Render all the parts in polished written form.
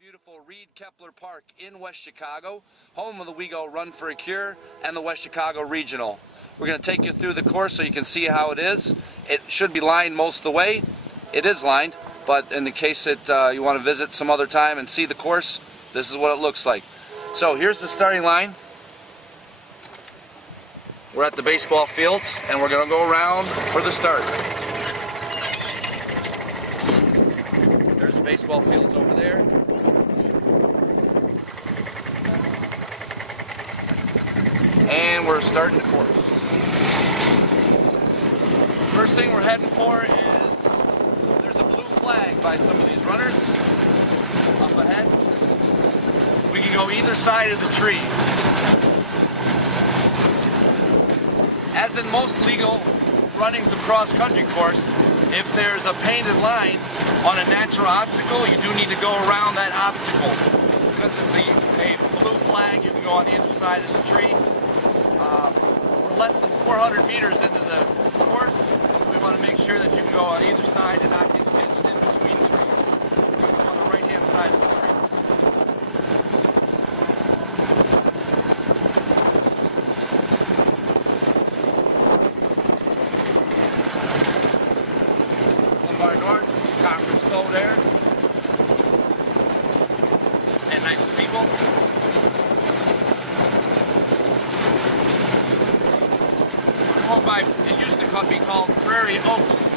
Beautiful Reed Keppler Park in West Chicago, home of the We Go Run for a Cure and the West Chicago Regional. We're going to take you through the course so you can see how it is. It should be lined most of the way. It is lined, but in the case that you want to visit some other time and see the course, this is what it looks like. So here's the starting line. We're at the baseball fields and we're going to go around for the start. There's baseball fields over there. And we're starting the course. First thing we're heading for is there's a blue flag by some of these runners up ahead. We can go either side of the tree. As in most legal runnings of cross-country course, if there's a painted line on a natural obstacle, you do need to go around that obstacle. Because it's a blue flag, you can go on the other side of the tree. We're less than 400 meters into the course, so we want to make sure that you can go on either side and not get pinched in between trees. You can go on the right-hand side of the tree. North, conference bow there, and nice people. We're going by, it used to be called Prairie Oaks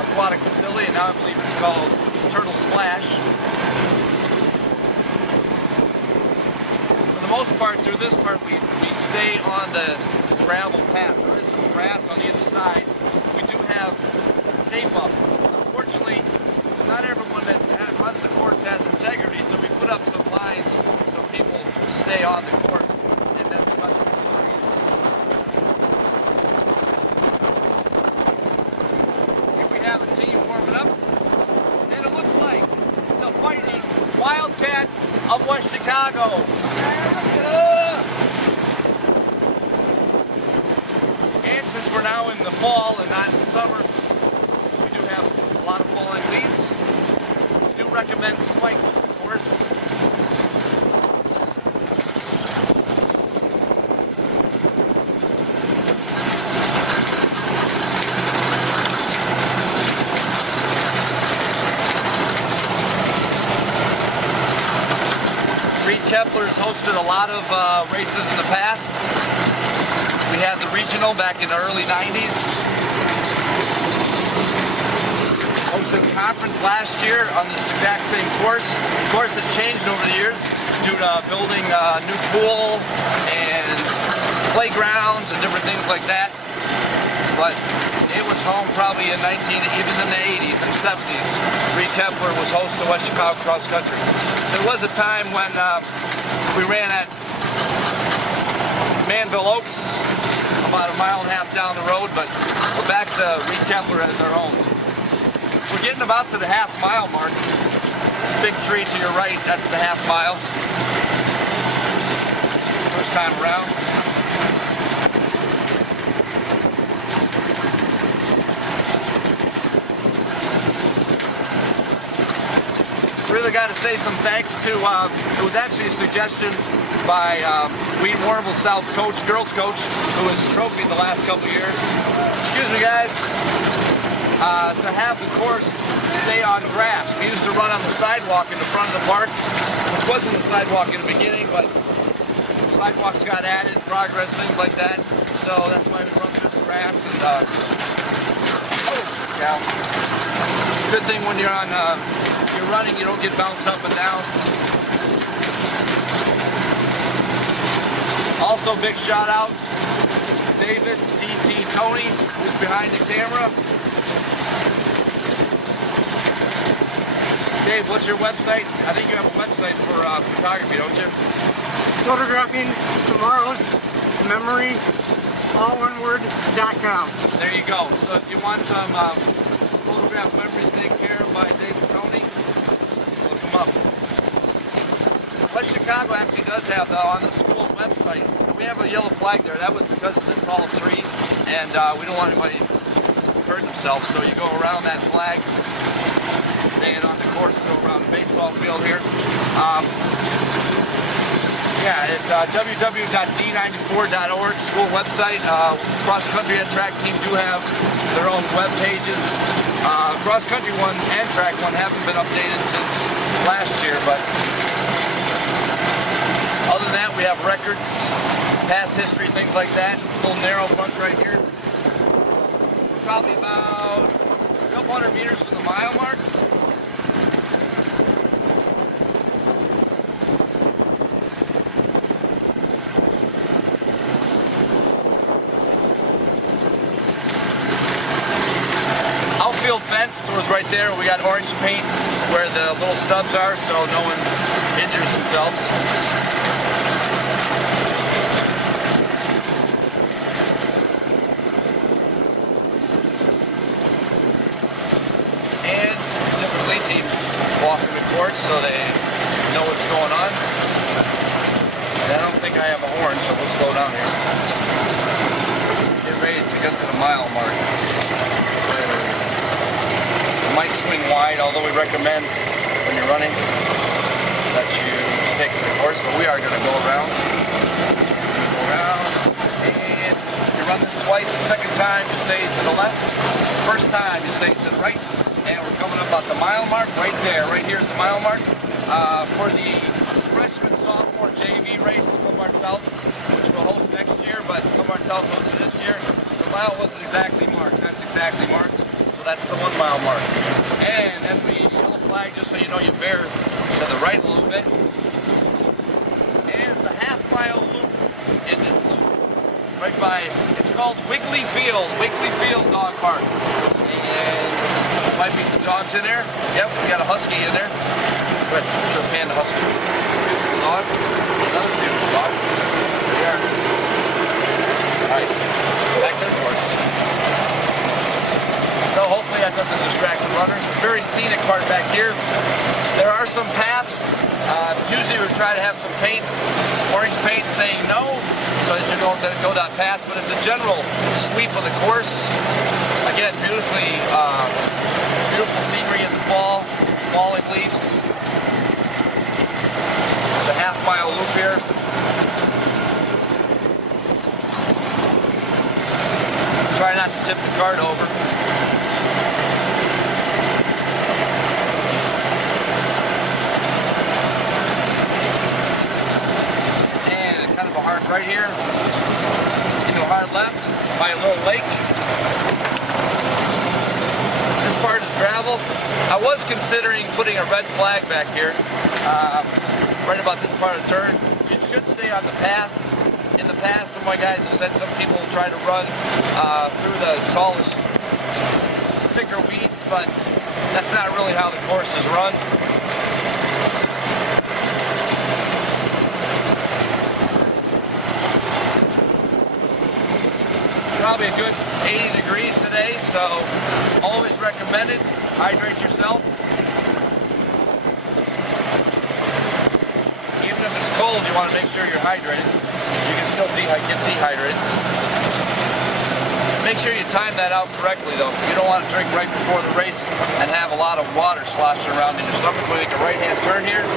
Aquatic Facility, and now I believe it's called Turtle Splash. For the most part, through this part, we stay on the gravel path. There is some grass on the other side. We do have tape up. Unfortunately, not everyone that runs the course has integrity, so we put up some lines so people stay on the course and then cut through the trees. Here we have a team warming up, and it looks like the Fighting Wildcats of West Chicago. And since we're now in the fall and not in the summer, have a lot of falling leaves. I do recommend spikes, of course. Reed Keppler has hosted a lot of races in the past. We had the regional back in the early 90s. Hosted a conference last year on this exact same course. The course has changed over the years due to building a new pool and playgrounds and different things like that. But it was home probably in even in the 80s and 70s. Reed Keppler was host to West Chicago Cross Country. There was a time when we ran at Manville Oaks, about a mile and a half down the road, but we're back to Reed Keppler as our home. We're getting about to the half-mile mark. This big tree to your right, that's the half-mile. First time around. Really got to say some thanks to, it was actually a suggestion by Weed Warrnambool South's coach, girls coach, who was trophied the last couple years. Excuse me, guys. To have the course stay on grass. We used to run on the sidewalk in the front of the park, which wasn't the sidewalk in the beginning, but sidewalks got added, progress, things like that. So that's why we run through the grass. And yeah, good thing when you're on, you're running, you don't get bounced up and down. Also, big shout out to David, DT, Tony, who's behind the camera. Dave, what's your website? I think you have a website for photography, don't you? Photographing Tomorrow's Memory, all one word.com. There you go. So if you want some photograph memories taken care of by Dave and Tony, look them up. West Chicago actually does have, on the school website, we have a yellow flag there. That was because it's a tall tree, and we don't want anybody hurting themselves, so you go around that flag. staying on the course, go around the baseball field here. Yeah, at www.d94.org, school website. Cross country and track team do have their own web pages. Cross country one and track one haven't been updated since last year, but other than that, we have records, past history, things like that. Little narrow bunch right here. We're probably about a couple hundred meters from the mile mark. Outfield fence was right there. We got orange paint where the little stubs are, so no one injures themselves. And typically teams walking the course so they know what's going on. And I don't think I have a horn, so we'll slow down here. Get ready to get to the mile mark. Might swing wide, although we recommend when you're running that you stick to the course, but we are going to go around, and you run this twice. The second time you stay to the left, first time you stay to the right, and we're coming up about the mile mark right there. Right here is the mile mark. For the freshman, sophomore JV race, Coach South, which we'll host next year, but Coach South hosted this year. The mile wasn't exactly marked. That's exactly marked. That's the 1 mile mark. And as we yellow flag, just so you know, you bear to the right a little bit. And it's a half-mile loop in this loop. Right by, it's called Wiggly Field Dog Park. And there might be some dogs in there. Yep, we got a husky in there. Good, show pan the husky. Beautiful dog. Another beautiful dog. There we are. All right, back to the course. So hopefully that doesn't distract the runners. Very scenic part back here. There are some paths. Usually we try to have some paint, orange paint saying no, so that you don't go that path, but it's a general sweep of the course. Again, beautiful scenery in the fall, falling leaves. It's a half-mile loop here. Try not to tip the cart over. Kind of a hard right here, into a hard left by a little lake. This part is gravel. I was considering putting a red flag back here, right about this part of the turn. It should stay on the path. In the past, some of my guys have said some people try to run through the tallest, thicker weeds, but that's not really how the course is run. Probably a good 80 degrees today, so always recommend it. Hydrate yourself. Even if it's cold, you want to make sure you're hydrated. You can still get dehydrated. Make sure you time that out correctly, though. You don't want to drink right before the race and have a lot of water sloshing around in your stomach. We'll make a right-hand turn here.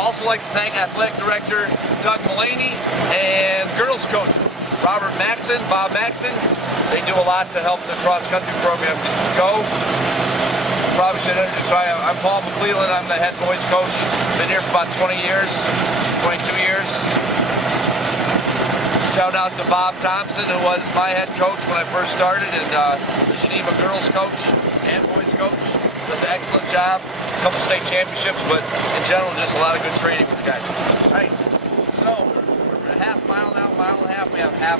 Also like to thank Athletic Director Doug Mullaney and Girls Coach Bob Maxson. They do a lot to help the cross-country program go. Probably should introduce. I'm Coach Mcleland. I'm the head boys coach. Been here for about 22 years. Shout out to Bob Thompson, who was my head coach when I first started, and the Geneva girls coach and boys coach. Does an excellent job. A couple state championships, but in general, just a lot of good training with the guys. All right, so we're a half mile now, mile and a half. We have half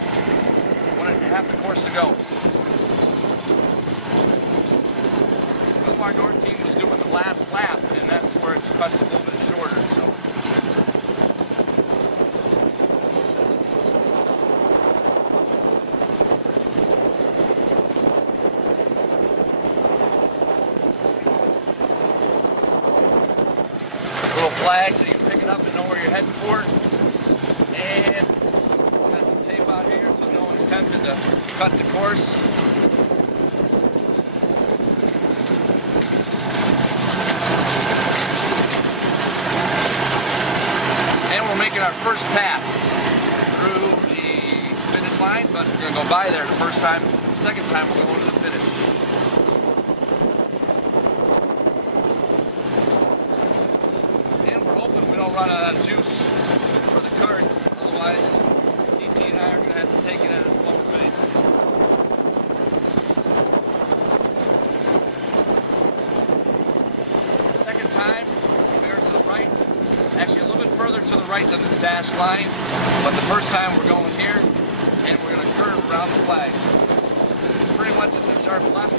the course to go. Our North team was doing the last lap, and that's where it cuts a little bit shorter. So. Little flag so you can pick it up and know where you're heading for. And I've got some tape out here so no one's tempted to cut the course. by there the first time. Second time we're going to the finish. And we're hoping we don't run out of juice for the cart. Otherwise, DT and I are going to have to take it at a slower pace. Second time, we're to the right. Actually, a little bit further to the right than this dash line. But the first time we're going here, and we're going to curve around the flag. Pretty much at the sharp left.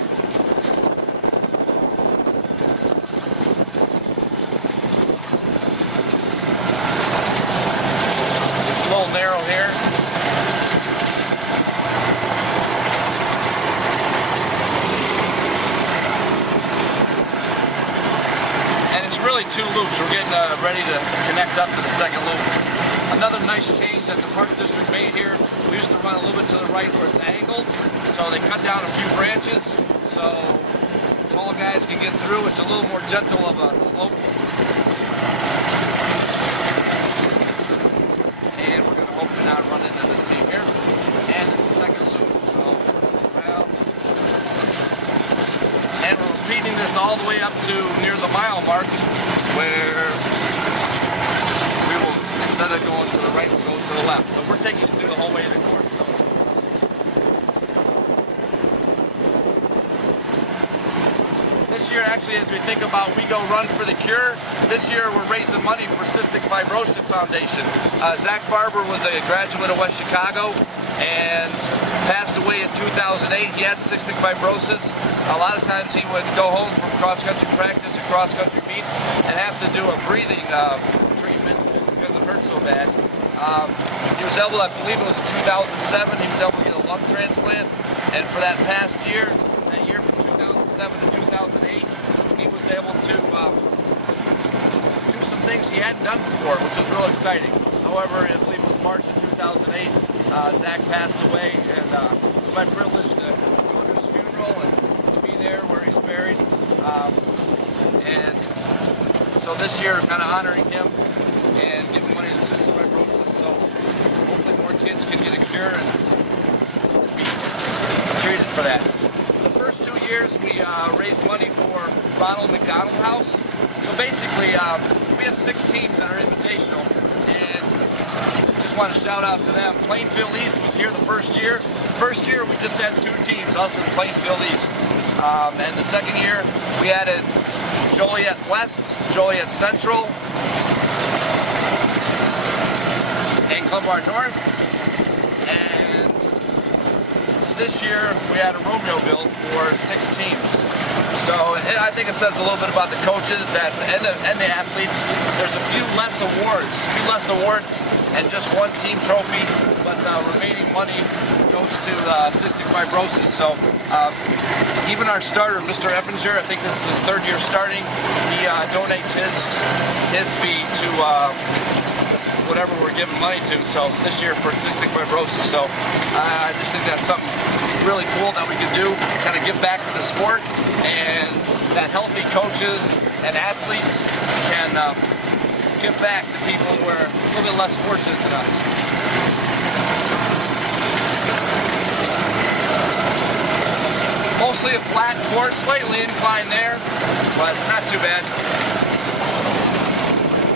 It's a little narrow here. And it's really two loops. We're getting ready to connect up to the second loop. Another nice change that the Park District made here, we used to run a little bit to the right where it's angled, so they cut down a few branches so tall guys can get through. It's a little more gentle of a slope. And we're going to hope to not run into this team here. And it's the second loop. So, well. And we're repeating this all the way up to near the mile mark where instead of going to the right, we'll go to the left. So we're taking it through the whole way of the course. This year, actually, as we think about We Go Run for the Cure, this year we're raising money for Cystic Fibrosis Foundation. Zach Farber was a graduate of West Chicago and passed away in 2008. He had cystic fibrosis. A lot of times he would go home from cross-country practice and cross-country meets and have to do a breathing treatment because it hurt so bad. He was able, I believe it was 2007, he was able to get a lung transplant, and for that past year, that year from 2007 to 2008, he was able to do some things he hadn't done before, which was real exciting. However, I believe it was March of 2008, Zach passed away, and it was my privilege to go to his funeral and to be there where he's buried. And so this year, I'm kind of honoring him and giving money to cystic fibrosis, so hopefully more kids can get a cure and be treated for that. The first 2 years we raised money for Ronald McDonald House. So basically we have 6 teams that are invitational, and just want to shout out to them. Plainfield East was here the first year. First year we just had 2 teams, us and Plainfield East. And the second year we added Joliet West, Joliet Central, and Cumberland North, and this year we had a Romeoville for 6 teams. So I think it says a little bit about the coaches and the athletes. There's a few less awards and just 1 team trophy, but remaining money goes to cystic fibrosis. So even our starter, Mr. Eppinger, I think this is his 3rd year starting, he donates his fee to whatever we're giving money to, so this year for cystic fibrosis. So I just think that's something really cool that we can do, kind of give back to the sport, and that healthy coaches and athletes can give back to people who are a little bit less fortunate than us. Mostly a flat course, slightly inclined there, but not too bad.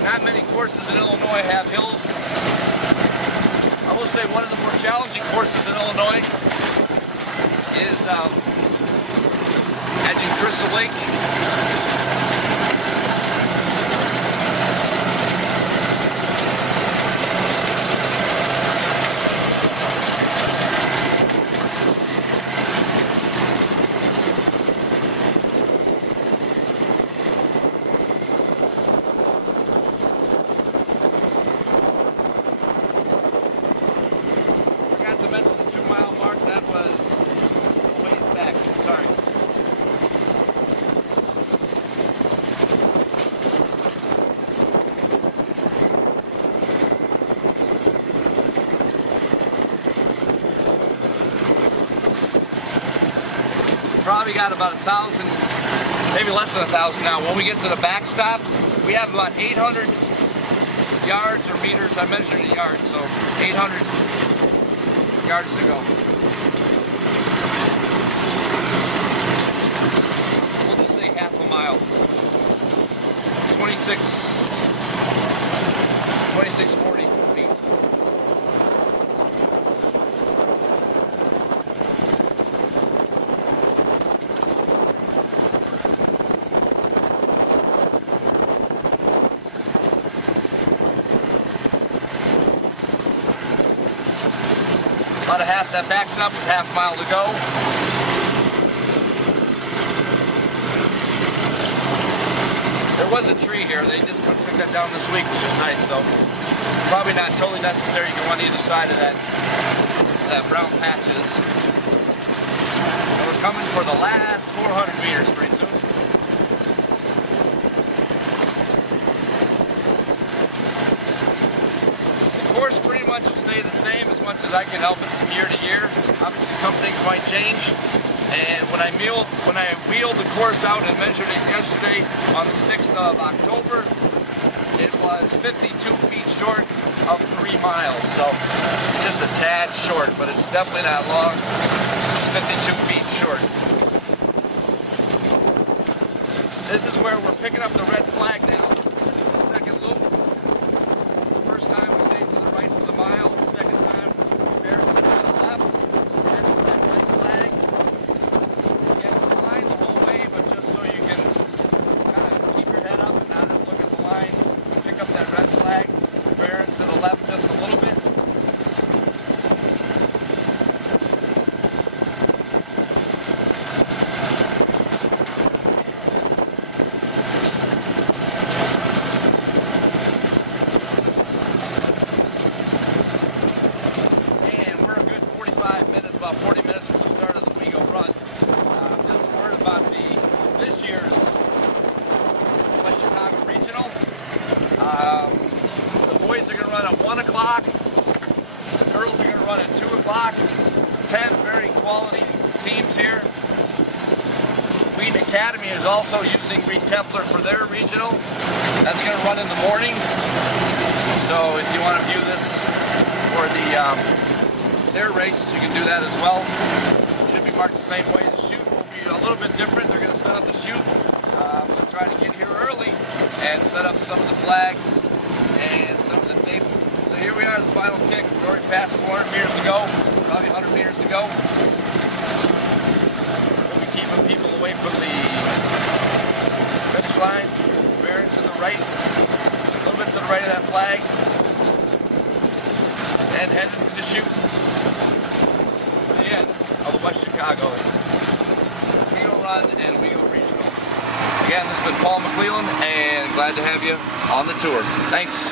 Not many courses in Illinois have hills. I will say one of the more challenging courses in Illinois is edging Crystal Lake. To mention the 2-mile mark, that was a ways back. Sorry. Probably got about 1,000, maybe less than 1,000 now. When we get to the backstop, we have about 800 yards or meters. I measured in yards, so 800 yards to go. that backs it up with half mile to go. There was a tree here. They just took that down this week, which is nice, though. Probably not totally necessary. You go on either side of that brown patches. We're coming for the last 400 meters pretty soon. The course pretty much will stay the same as much as I can help it from year to year. Obviously some things might change. And when I wheeled the course out and measured it yesterday on the 6th of October, it was 52 feet short of 3 miles. So it's just a tad short, but it's definitely not long. It's 52 feet short. This is where we're picking up the red flag now. This is the second loop. The first time we stayed to the right for the mile. The second time we bear to the left. Head for that red flag. Again, it's lined the whole way, but just so you can kind of keep your head up and not look at the line. Pick up that red flag. Bear it to the left just a little bit. About 40 minutes from the start of the WeGo run. Just a word about this year's West Chicago Regional. The boys are going to run at 1 o'clock. The girls are going to run at 2 o'clock. 10 very quality teams here. Wheaton Academy is also using Reed Keppler for their regional. That's going to run in the morning. So if you want to view this for their race, you can do that as well. Should be marked the same way. The chute will be a little bit different. They're going to set up the chute. I'm going to try to get here early and set up some of the flags and some of the tape. So here we are, the final kick. We're already past 400 meters to go, probably 100 meters to go. We'll be keeping people away from the finish line. Bearing to the right, a little bit to the right of that flag. And headed to the chute. The end of the West Chicago WeGo Run and WeGo Regional. Again, this has been Paul Mcleland, and glad to have you on the tour. Thanks.